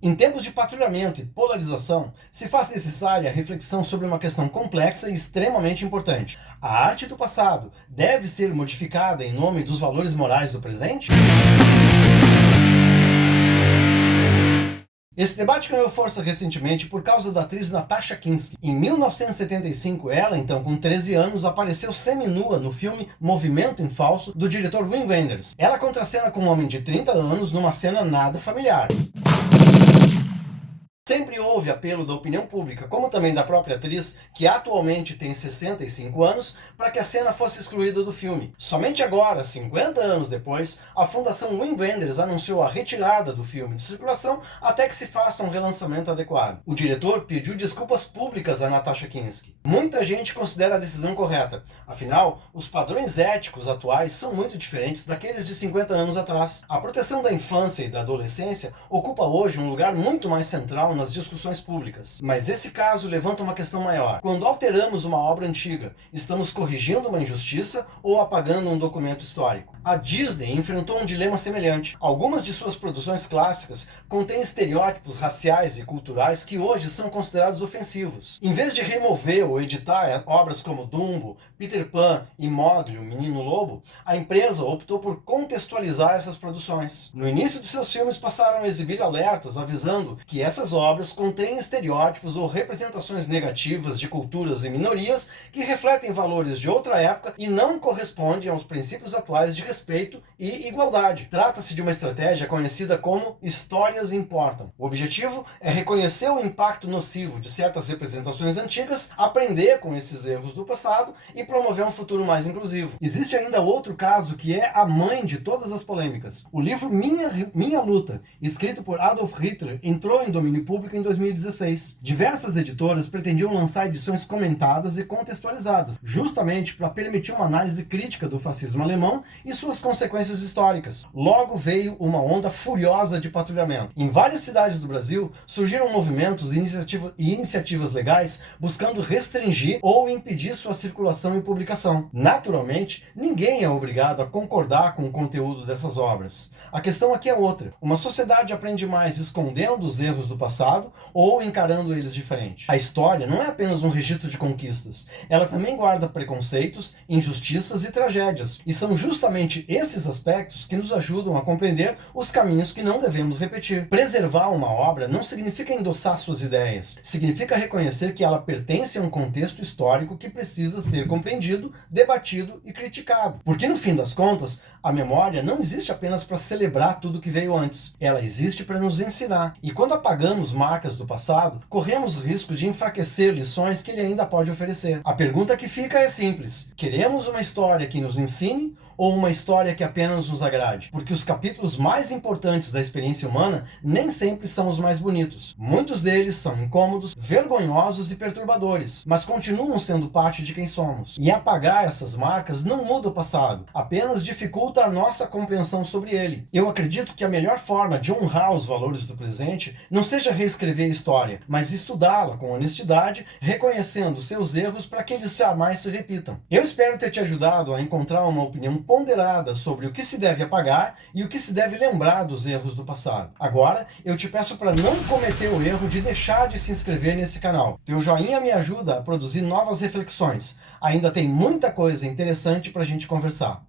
Em tempos de patrulhamento e polarização, se faz necessária a reflexão sobre uma questão complexa e extremamente importante. A arte do passado deve ser modificada em nome dos valores morais do presente? Esse debate ganhou força recentemente por causa da atriz Natasha Kinski. Em 1975, ela, então com 13 anos, apareceu seminua no filme Movimento em Falso, do diretor Wim Wenders. Ela contracena com um homem de 30 anos numa cena nada familiar. Sempre houve apelo da opinião pública, como também da própria atriz, que atualmente tem 65 anos, para que a cena fosse excluída do filme. Somente agora, 50 anos depois, a Fundação Wim Wenders anunciou a retirada do filme de circulação até que se faça um relançamento adequado. O diretor pediu desculpas públicas a Natasha Kinski. Muita gente considera a decisão correta, afinal, os padrões éticos atuais são muito diferentes daqueles de 50 anos atrás. A proteção da infância e da adolescência ocupa hoje um lugar muito mais central nas discussões públicas. Mas esse caso levanta uma questão maior. Quando alteramos uma obra antiga, estamos corrigindo uma injustiça ou apagando um documento histórico? A Disney enfrentou um dilema semelhante. Algumas de suas produções clássicas contêm estereótipos raciais e culturais que hoje são considerados ofensivos. Em vez de remover ou editar obras como Dumbo, Peter Pan e Mowgli, o Menino Lobo, a empresa optou por contextualizar essas produções. No início de seus filmes passaram a exibir alertas avisando que essas obras contêm estereótipos ou representações negativas de culturas e minorias que refletem valores de outra época e não correspondem aos princípios atuais de respeito e igualdade. Trata-se de uma estratégia conhecida como histórias importam. O objetivo é reconhecer o impacto nocivo de certas representações antigas, aprender com esses erros do passado e promover um futuro mais inclusivo. Existe ainda outro caso que é a mãe de todas as polêmicas. O livro Minha Luta, escrito por Adolf Hitler, entrou em domínio público em 2016. Diversas editoras pretendiam lançar edições comentadas e contextualizadas, justamente para permitir uma análise crítica do fascismo alemão e suas consequências históricas. Logo veio uma onda furiosa de patrulhamento. Em várias cidades do Brasil surgiram movimentos e iniciativas legais buscando restringir ou impedir sua circulação e publicação. Naturalmente, ninguém é obrigado a concordar com o conteúdo dessas obras. A questão aqui é outra. Uma sociedade aprende mais escondendo os erros do passado ou encarando eles de frente. A história não é apenas um registro de conquistas. Ela também guarda preconceitos, injustiças e tragédias. E são justamente esses aspectos que nos ajudam a compreender os caminhos que não devemos repetir. Preservar uma obra não significa endossar suas ideias. Significa reconhecer que ela pertence a um contexto histórico que precisa ser compreendido, debatido e criticado. Porque no fim das contas, a memória não existe apenas para celebrar tudo que veio antes. Ela existe para nos ensinar. E quando apagamos marcas do passado, corremos o risco de enfraquecer lições que ele ainda pode oferecer. A pergunta que fica é simples: queremos uma história que nos ensine ou uma história que apenas nos agrade? Porque os capítulos mais importantes da experiência humana nem sempre são os mais bonitos. Muitos deles são incômodos, vergonhosos e perturbadores, mas continuam sendo parte de quem somos. E apagar essas marcas não muda o passado, apenas dificulta a nossa compreensão sobre ele. Eu acredito que a melhor forma de honrar os valores do presente não seja reescrever a história, mas estudá-la com honestidade, reconhecendo seus erros para que eles jamais se repitam. Eu espero ter te ajudado a encontrar uma opinião ponderada sobre o que se deve apagar e o que se deve lembrar dos erros do passado. Agora, eu te peço para não cometer o erro de deixar de se inscrever nesse canal. Teu joinha me ajuda a produzir novas reflexões. Ainda tem muita coisa interessante para a gente conversar.